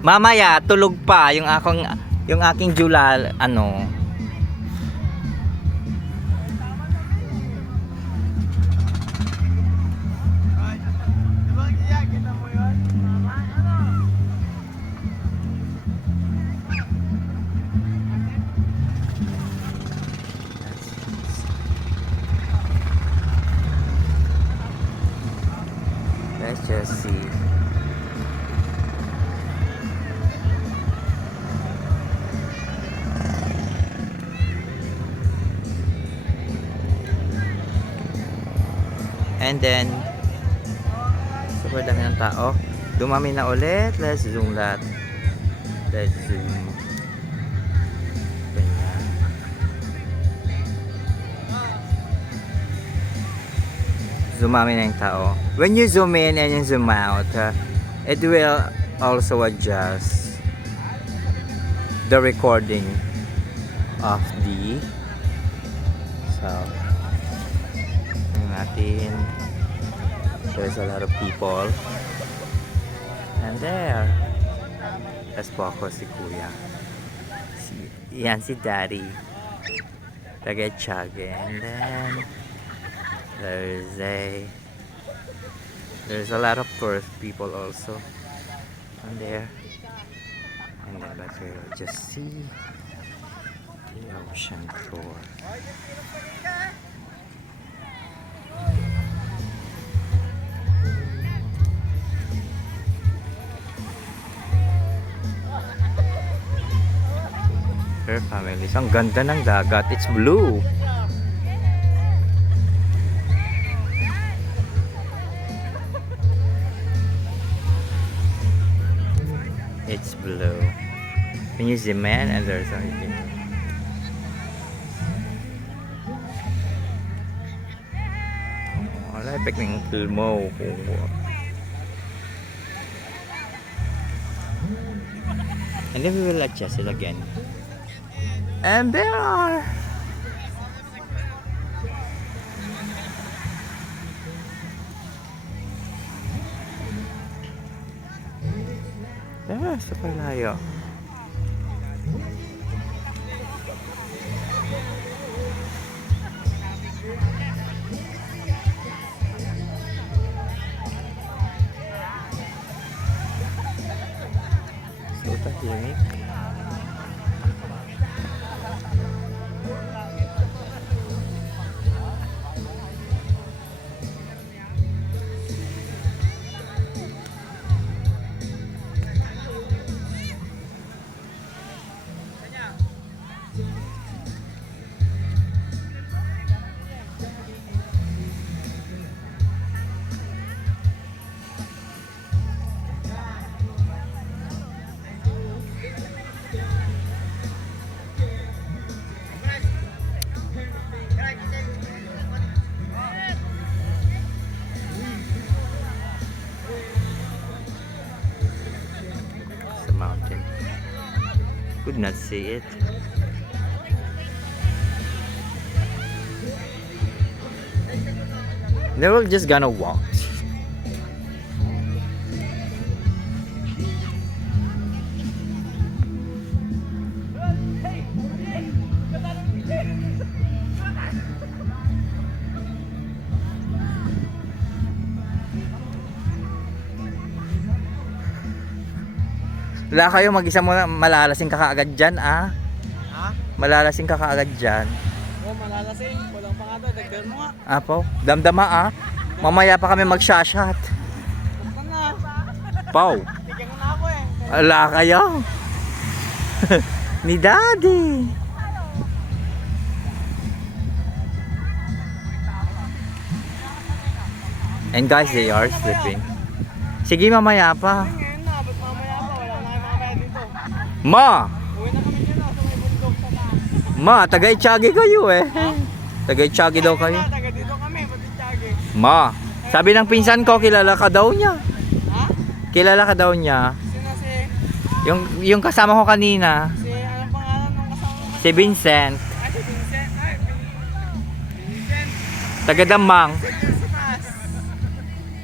Mamaya tulog pa yung aking julal ano. Let's just see. And then, super dami ng tao. Dumami na ulit. Let's zoom that. Let's zoom. Ganyan. Dumami na yung tao. When you zoom in and you zoom out, it will also adjust the recording of the sound. Natin. There's a lot of people. And there. Let's focus si Kuya. Yan si Daddy. Tagay-tsage. And then there's a lot of first people also. And there. And then let's just see the ocean floor. Families. Ang ganda ng dagat. It's blue. It's blue. Can you zoom in and there's something. Wala epek ng filmo. And then we will adjust it again. And there are super layo. So tahimik. Mountain. Could not see it. They were just gonna walk. Wala kayo, mag-isa mo na, malalasing ka kaagad dyan, ah. Ha? Malalasing ka kaagad dyan. Oo, malalasing. Walang pangata, dagdag mo nga. Apo, damdama ah. Mamaya pa kami mag-shot. Basta na. Pau. Tigyan mo na ako eh. Wala kayo. Ni Daddy. And guys, they are sleeping. Sige, mamaya pa. Ngayon na, ba't mamaya pa? Wala na kayo mamaya dito. Ma! Uwi na kami dyan sa may bundok sa taas. Ma, tagay-tsagi kayo eh. Tagay-tsagi daw kayo. Taga dito kami, ba't itiyagi? Ma, sabi ng pinsan ko, kilala ka daw niya. Ha? Kilala ka daw niya. Sino si... Yung kasama ko kanina, Si... Anong pangalan ng kasama mo? si Vincent. Ay, si Vincent. Ay, Vincent. Taga-Damang. Si Mas.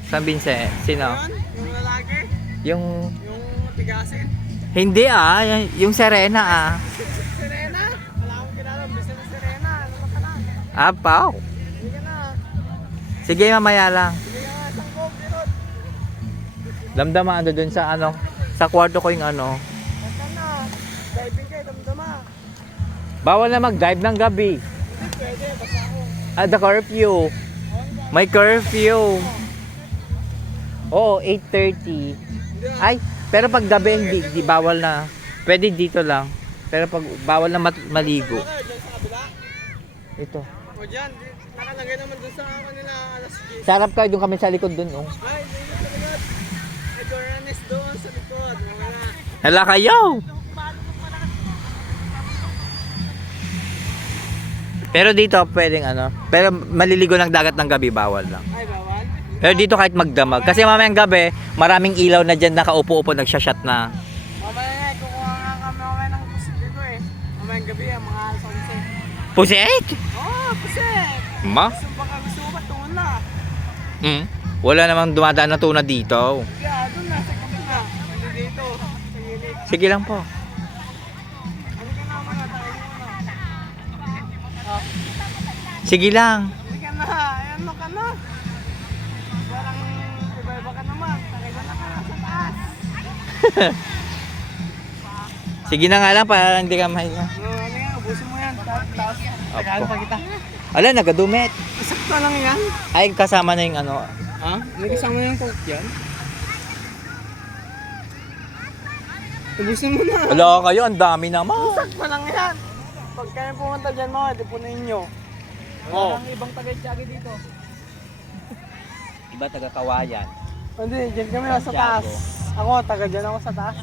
San Vincent? Sino? Yun? Yung lalaki? Yung... Yung pigasin. Hindi yung Serena Serena? Wala akong kilala. Bisa na Serena. Ano ka lang? Apaw. Hindi ka na. Sige, mamaya lang. Hindi ka nga. Sangkog. Kirot. Damdama dun sa sa kwarto ko yung Basta na. Diving kayo. Damdama. Bawal na mag-dive ng gabi. Hindi pwede. Basta ako. The curfew. May curfew. Oo, 8:30. Ay, pero pag gabi hindi bawal na. Pwede dito lang. Pero pag bawal na maligo. Ano kayo? Diyan sa kabila? Ito. O dyan. Nakalagay naman dun sa kanila. Alas 10. Sarap kayo doon kami sa likod doon. Oh. Ay, hindi na talaga. May Doranis doon sa likod. Wala. Hala kayo! Pero dito pwedeng pero maliligo ng dagat ng gabi bawal lang. Ay, bawal? Pero dito kahit magdamag. Kasi mamayang gabi, maraming ilaw na dyan nakaupo-upo, nagsashot na. Mamaya nga, kukuha nga kami mamaya ng pusit dito eh. Mamayang gabi mga alas 11. Pusit! Oh, pusit! Ma? Gusto mo ba tungon na? Wala namang dumadaan na tuna dito. Kaya, doon na, sa kabila na. Hindi dito, sa gilid. Sige lang po. Ano ka na muna, tayo muna. Oh, Sige lang. hindi ka na, ano ka na? Parang iba-iba ka naman. Takay ka na sa taas. Sige na nga lang para hindi ka mahiga. Ano nga, ubusin mo yan. Taas. Tagaan pa kita. Ala, nagadumit. Sakto lang yan. Ay, kasama na yung Ha? May kasama yung coke yan? Ubusin mo na. Wala kayo, ang dami naman. Sakto lang yan. Pag kayo pumunta dyan mga, di punin nyo. Wala nang ibang tagay-tsagi dito. Iba taga-kawayan. Hindi, dyan kami sa taas. Ako, taga dyan ako sa taas.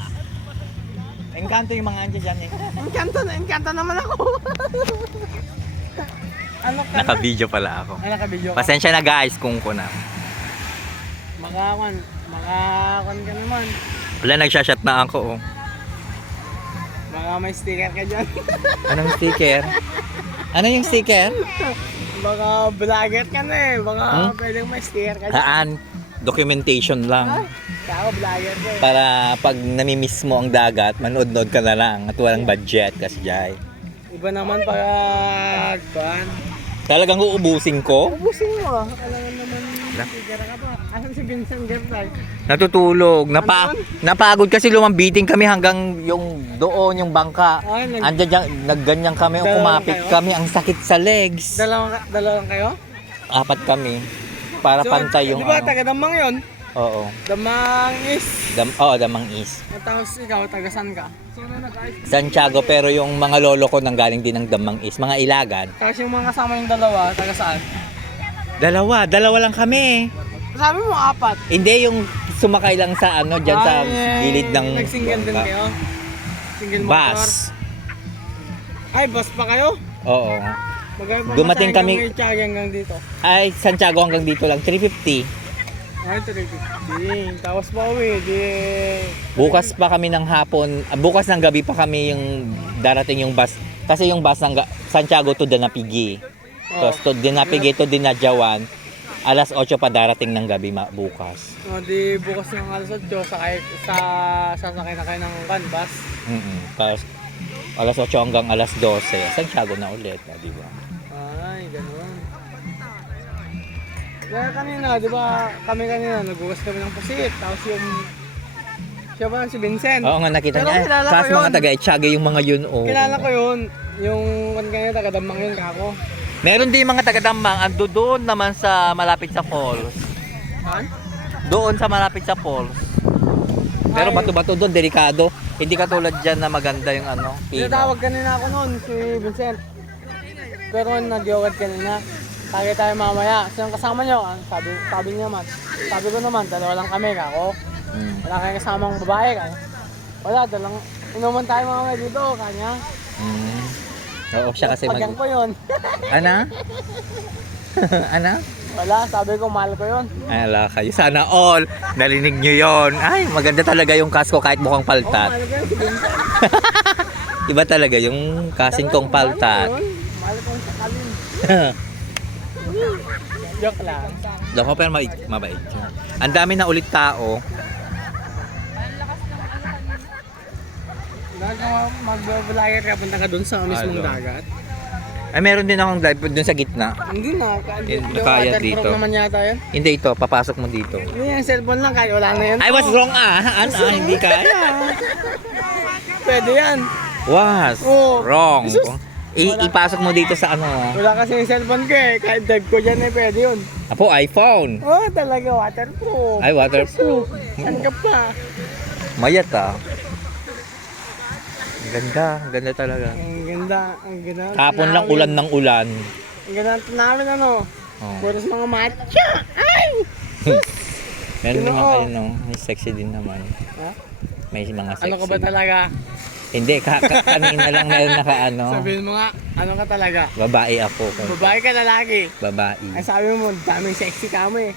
Engkanto yung mga andyan dyan eh. Engkanto naman ako. Ano ka na? Naka-video pala ako. Ay, naka-video ka. Pasensya na guys kung na. Makakon ka naman. Wala, nagsashot na ako. Oh. Baka may sticker ka dyan. Anong sticker? Ano yung sticker? Baka vlogger ka na eh. Baka pwedeng may sticker ka dyan. Haan, documentation lang. Kaya ako vlogger ka eh. Para pag namimiss mo ang dagat, manood-nood ka na lang at walang budget kasi jay. Iba naman pag pan. Talagang uubusin ko? Ubusin mo ah. Kailangan naman sticker ka pa. Asan si Vincent Gertay? Natutulog. Andun? Napagod kasi lumambiting kami hanggang yung doon, yung bangka. Ay, Andyan dyan, nagganyan kami o Dalawa kumapit kayo? kami. Ang sakit sa legs. Dalawang kayo? 4 kami. Para pantay yung Di ba taga Damang yun? Oo. Damang is. Damang East. Tapos ikaw, taga saan ka? Sino nag-ayos? Santiago, pero yung mga lolo ko nang galing din ng Damang East. Mga Ilagan. Tapos yung mga kasama yung dalawa, taga saan? Dalawa lang kami. Sabi mo 4. Hindi yung sumakay lang sa dyan sa gilid ng Nag-single din bangka. kayo? Single motor? Bus. Ay, bus pa kayo? Oo. Magkano Dumating kami- hanggang dito? Ay, Santiago hanggang dito lang, 350. Ay, 350. Tapos pa uwi, di... Bukas pa kami ng hapon, bukas ng gabi pa kami yung darating yung bus. Kasi yung bus ng Santiago to Danapigi. Tapos to Danapigi to Dinadjawan, alas 8 pa darating ng gabi bukas. O, di bukas ng alas 8, sasakay na kayo ng bus. Tapos alas 8 hanggang alas 12, Santiago na ulit, di ba? Ay, ganun. Kaya kanina, di ba, kami kanina, nagbukas kami ng pusit. Tapos yung, siya ba si Vincent? Oo nga, nakita Pero niya. kilala ko Tapos mga yun. taga-Echage yung mga yun. Oh. Kilala ko yun, yung kanina taga-damang yun kako. Meron din mga taga-Damang, ando doon naman sa malapit sa falls. Han? Doon sa malapit sa falls. Pero Ay. bato-bato doon, delikado. Hindi katulad dyan na maganda yung pino. Tinatawag kanina ako noon, si Vincent. Pero nag-yogurt kanina. Tagay tayo mamaya. Sino kasama nyo? Sabi niya naman. Sabi ko naman, dalawa lang kami kako. Wala kayong kasamang babae kaya. Wala, inuman tayo mamaya dito, kanya. Oo, siya kasi Pagyan ko yun. Ana? Ana? Wala, sabi ko mahal ko yun. Ala kayo. Sana all. Narinig nyo yon. Ay, maganda talaga yung kasko kahit mukhang paltat. Mahal ko yun si Vincent. Diba talaga yung kasing kong paltat? Mahal ko yung sakalin. Joke lang. Loko pero mabait yun. Ang dami na ulit tao. Mag-vlogger ka, punta ka dun sa mismong Ano? dagat. Ay, meron din akong live dun sa gitna. Hindi na, Nakaya waterproof dito. naman yata yun. Hindi ito, papasok mo dito. Hindi yung cellphone lang, kahit wala na yan. I was wrong hindi kaya. Pwede yan. Was Oo. wrong. Jesus. Ipasok mo dito sa ano. Wala kasi yung cellphone ko eh, kahit dag ko dyan eh, pwede yun. Apo, iPhone. Oh, talaga, waterproof. Ay, waterproof. Saan ka pa? Mayat Ang ganda talaga. Ang ganda, ang ganda. Kapon lang ulan ng ulan. Ang ganda namin ano. Oh. Puros mga matcha. Ay! Meron Sino? naman kayo, no? May sexy din naman. Ha? May mga sexy. Ano ka ba talaga? Hindi, kanina lang meron naka Sabihin mo nga, ano ka talaga? Babae ako. Babae ka lalaki. Babae. Ay sabi mo, daming sexy ka mo eh.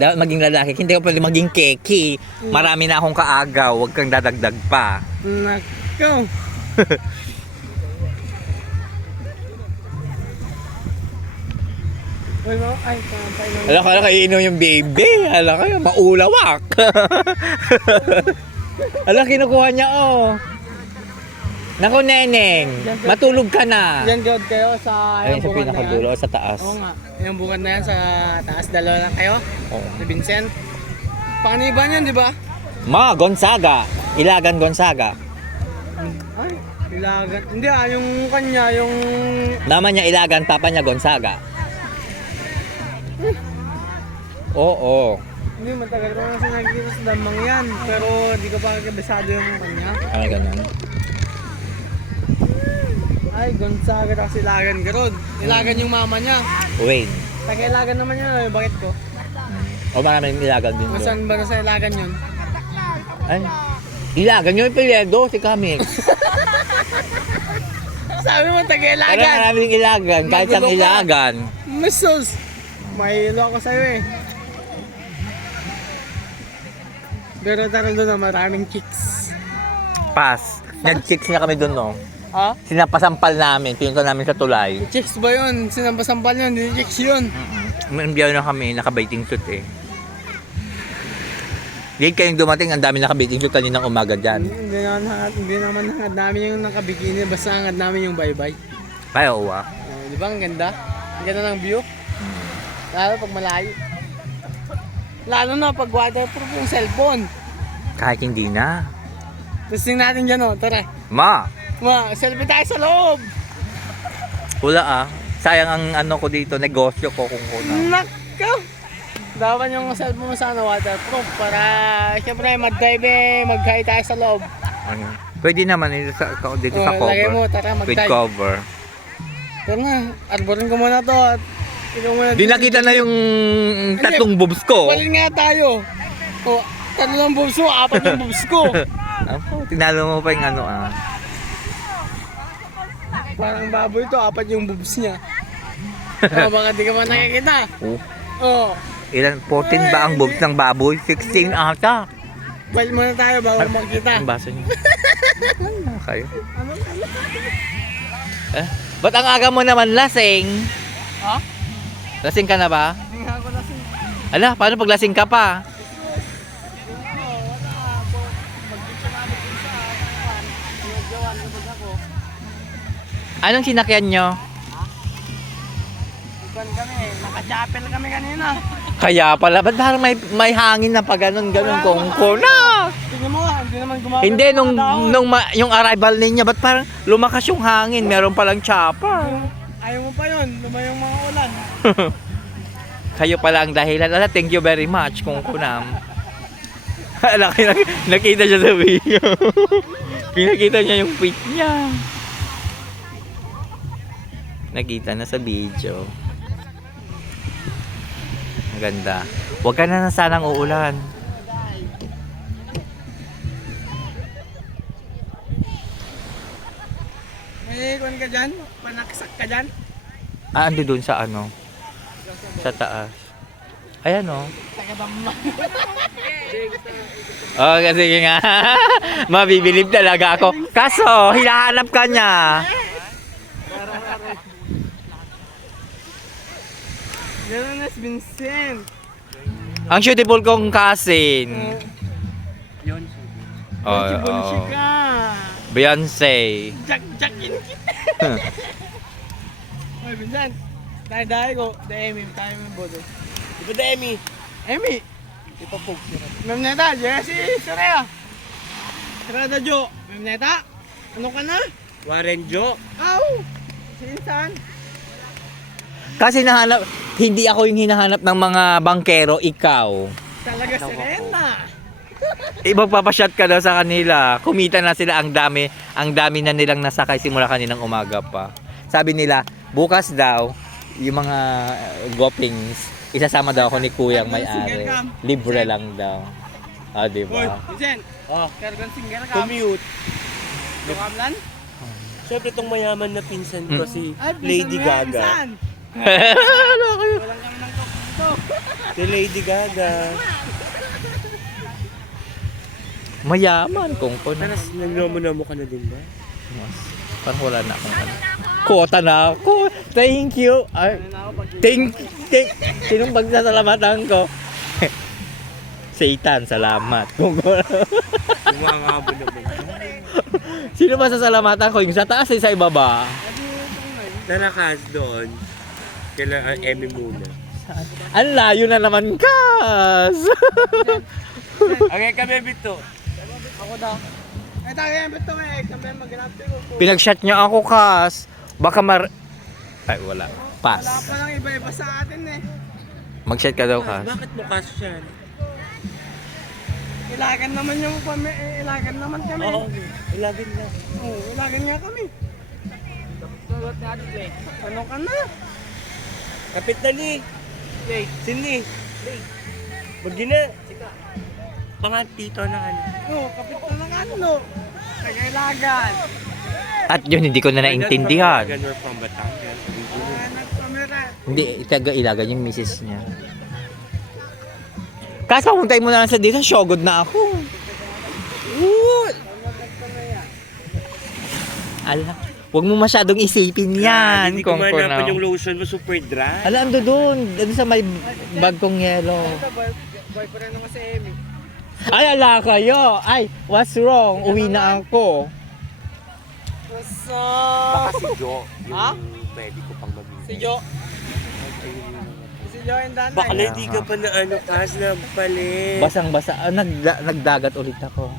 Dapat maging lalaki, hindi ka pwede maging keki. Marami na akong kaagaw, huwag kang dadagdag pa. Nako. Ano? Ay, painom. Ala ka iinom yung baby. Ala ka, maulawak. Ala, kinukuha niya oh. Naku, neneng. Matulog ka na. Diyan God kayo sa Ayun sa bungad na yan. pinakadulo, sa taas. Oo nga. Yung bungad na yan sa taas, dalawa lang kayo. Oo. Ni Vincent. Panganiban yun, di ba? Ma, Gonzaga. Ilagan Gonzaga. Ay, ilagan. Hindi yung kanya, yung... Naman niya Ilagan, papa niya Gonzaga. Oo. Hindi, matagal ko kasi nakikita sa damang yan. Pero di ko pa kakabisado yung kanya. Ano ganun? Ay, Gonzaga kasi ilagan garod. Ilagan yung mama niya. Wayne. Taga-ilagan naman niya, bakit ko? O maraming Ilagan din doon. Saan ba na sa ilagan yun? Ay, Ilagan yung Piledo, si Kamik. Sabi mo, Pero taga-ilagan. maraming Ilagan, kahit ang Magulo ka. Ilagan. Misos! Mahilo ako sa'yo eh. Pero tara doon na maraming chicks. Pass. Nag-chicks na kami doon, no? Ha? Sinapasampal namin, pinunta namin sa tulay. Chicks ba yun? Sinampasampal yun, hindi chicks yun. May biyahe na kami, naka-baiting suit eh. Late kayong dumating, ang dami naka-baiting suit kaninang umaga dyan. Hindi naman hangad namin yung nakabikini, basta hangad namin yung bye-bye. Kaya uwa. Di ba ang ganda? Ang ganda ng view. Lalo pag malayo. Lalo na pag waterproof yung cellphone. Kahit hindi na. Testing natin dyan tara. Ma, Selfie tayo sa loob. wala sayang ang ano ko dito, negosyo ko kung kuna. Nako! Dapat yung cellphone mo sana waterproof para siyempre mag-dive mag-high tayo sa loob. Ano? Pwede naman dito sa Lagay mo, cover. tara With mag-dive. cover. Tara na, arborin ko muna to at ikaw muna. Di nakita na yung tatlong boobs ko. Balin nga tayo. O, tatlo lang boobs mo, apat yung boobs ko. Tinalo mo pa yung ano Parang baboy to, apat yung boobs niya. Baka di ka pa nakikita. Oh. Oh, Ilan? 14 ba ang boobs ng baboy? 16 ata. balik muna tayo bago makita. Ang baso niyo. Kayo. Ba't ang aga mo naman lasing? Ha? Lasing ka na ba? Hindi nga ako lasing. Ala, paano pag lasing ka pa? Anong sinakyan nyo? Iban kami, naka-chapel kami kanina. Kaya pala, ba't parang may hangin na pa ganun kung kuna? Tingnan mo nga, hindi naman gumagano. Hindi, yung arrival ninyo, ba't parang lumakas yung hangin, meron palang chopper. Ayaw mo pa yun, lumayong mga ulan. Kayo pala ang dahilan. Ala, thank you very much kung kunam. Ala, nakita siya sa video. Pinakita niya yung pic niya. Nakita na sa video. Ang ganda. Huwag ka na sanang uulan. May kwan ka dyan? Panaksak ka dyan? Andi dun sa ano? Sa taas. Ayan o. Taga-damma. Oh, kasi nga. Mabibilib talaga ako. Kaso, hinahanap ka niya. Ganun na si Vincent. Ang beautiful kong cousin. Bunsi oh. ka. Beyonce. Jack-jackin kita. Oy, Vincent. Dahil ko. Emi, tayo mo bodo. Di ba Emi? Emi. Ipapog siya. Ma'am Neta, Jesse, Soraya. Sarada Jo. Ma'am Neta, ano ka na? Warren Jo. Aw! Si Insan. Kasi hindi ako yung hinahanap ng mga bangkero, ikaw. Talaga Serena. Magpapashot ka daw sa kanila. Kumita na sila, ang dami na nilang nasakay simula kaninang umaga pa. Sabi nila, bukas daw, yung mga gopings, isasama daw ako ni Kuyang may-ari. Libre lang daw. Ah, di Boy, ba? Vincent. Oh, Kargan singer ka. commute. Lukamlan? Siyempre itong mayaman na pinsan ko si Ay, Lady Gaga. Insan. Walang kami ng kap dito. Si Lady Gaga. Mayaman kung po na. Taras, nagnomo-nomo ka na din ba? Parang wala na akong ano. Kota na ako. Thank you. Ay, thank. Sinong pagsasalamatan ko? Satan, salamat. Umangabo naman. Sino ba sasalamatan ko? Yung sa taas ay sa ibaba? Tarakas doon. Kailangan Emi muna. Ang layo na naman, Kas! Okay, kami bito. Ako daw. Eh, tayo yan, ba't ito eh? Kami mag-grab ko. Pinag-shot niya ako, Kas. Baka Ay, wala. Pass. Wala pa lang iba-iba sa atin eh. Mag-shot ka daw, Kas. Bakit mo kaso yan? Ilagan naman yung kami, ilagan naman kami. Oo, ilagin na. Oo, ilagan nga kami. Sagot na atin, ano ka na? Kapit na ni. Sini. Magina. Pangantito na ano. Oo, kapit na lang ano. Tagailagan. At yun, hindi ko na naintindihan. Ganun from Batangas. Nagkamera. Hindi, itaga-ilagan yung misis niya. Kas, papuntay mo na lang sa dito, syogod na ako. Ala, huwag mo masyadong isipin yan. Hindi ko kung manapan kuno. yung lotion mo, super dry. Ala, ando doon sa may bag kong yellow. Ito, boyfriend naman si Amy. Ay, ala kayo. Ay, what's wrong? Uwi na ako. So, Baka si Jo, yung Ha? pwede ko pang mabili. si Jo. Si Jo and Danay. Baka na hindi ka pa na ano, kas na palit. Basang-basa. Nagdagat ulit ako.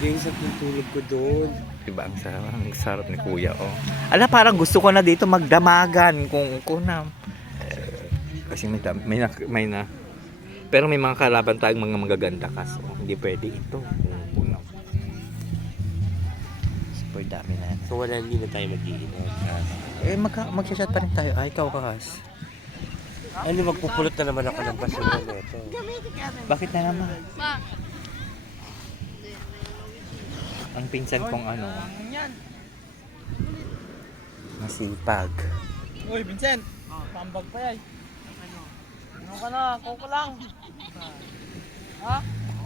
Yung sa tutulog ko doon. Diba, ang sarap ni Kuya, oh. Ala, parang gusto ko na dito magdamagan kung na. Kasi may na. Pero may mga kalaban tayong mga magaganda kaso. Hindi pwede ito. Kung na. Super dami na. So wala, hindi na tayo mag-iinom. Mag-shot pa rin tayo. Ay, ikaw Kas. Ano, magpupulot na naman ako ng basura nito. Bakit na naman? Ang pinsan kong ano, Yan. masipag. Uy, Vincent. Pambag pa yan. Ano ka na? Kuko lang. Ha?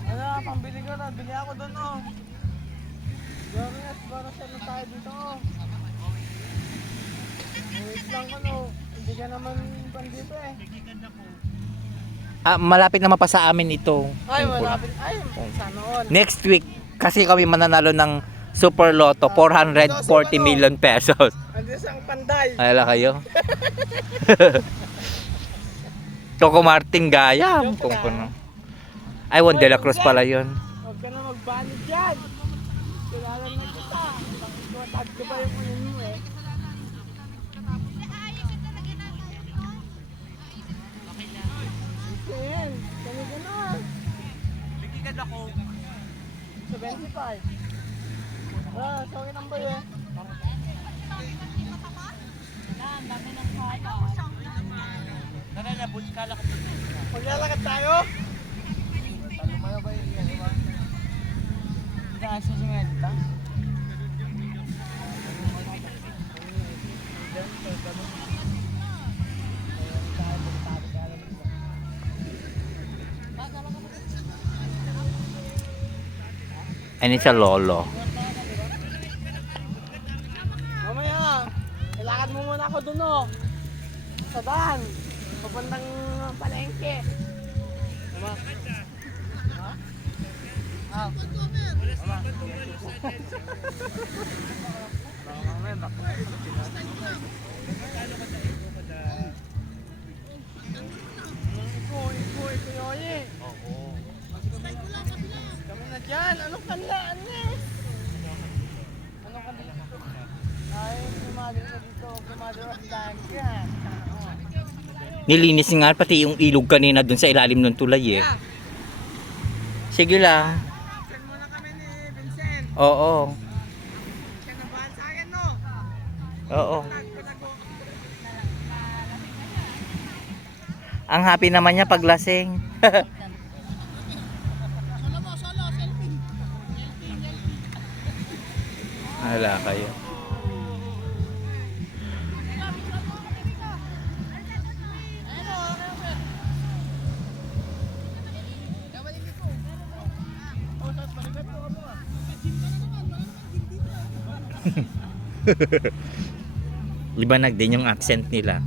Ano, pambili ko na. Bili ako doon, oh. Glorious, para sa na tayo dito, oh. Wait lang ko, no. Hindi ka naman pandito, eh. Malapit na mapasa amin ito. Ay, malapit. Ay, sana all. Next week, kasi kami mananalo ng Super Lotto, 440 million pesos. Andiyan sa panday. Alala kayo? Coco Martin Gayam. Kung kuno. Ay, Juan de la Cruz pala yun. Huwag ka na magbani dyan. Kilala na kita. Tag ko ba yung unin mo, eh. Ayan, kami ka na. Bigyan ako. 75. So okay lang ba yun? Tara na, buskala ka. Maglalakad tayo? Lumayo ba yun? Hindi ka sa singenta? And it's a lolo. Mamaya, ilakad mo muna ako dun, oh. Sa daan. Papuntang palengke. Diba? Ha? Ah. Ito yoye. Kami na dyan. Anong kanlaan niya? Anong kanlaan? Ay, kumadro na dito. Kumadro na dyan. Nilinis nga pati yung ilog kanina dun sa ilalim ng tulay eh. Sige lang. Send mo na kami ni Vincent. Oo. Siya na bahan sa akin, no? Oo. Ang happy naman niya pag lasing. Solo, selfie. Wala kayo. Libanag din yung accent nila.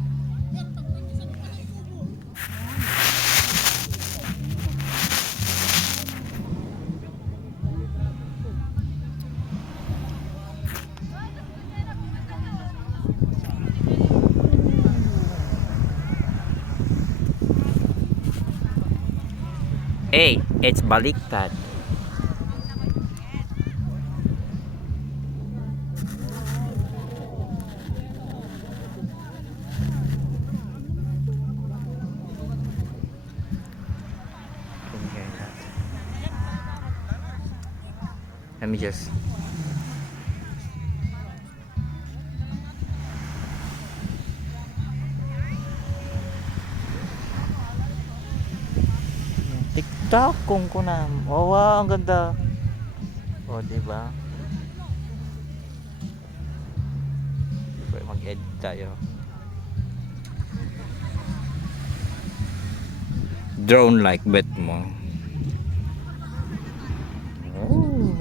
Hey, it's baliktad. Can you hear that? Let me just. TikTok kung kunam. Oh, wow, ang ganda. Oh, di ba? Mag-edit tayo. Drone like bet mo. Oh.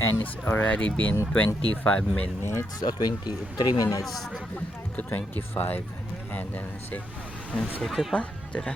And it's already been 25 minutes or 23 minutes to 25, and then let's see ito pa, tara.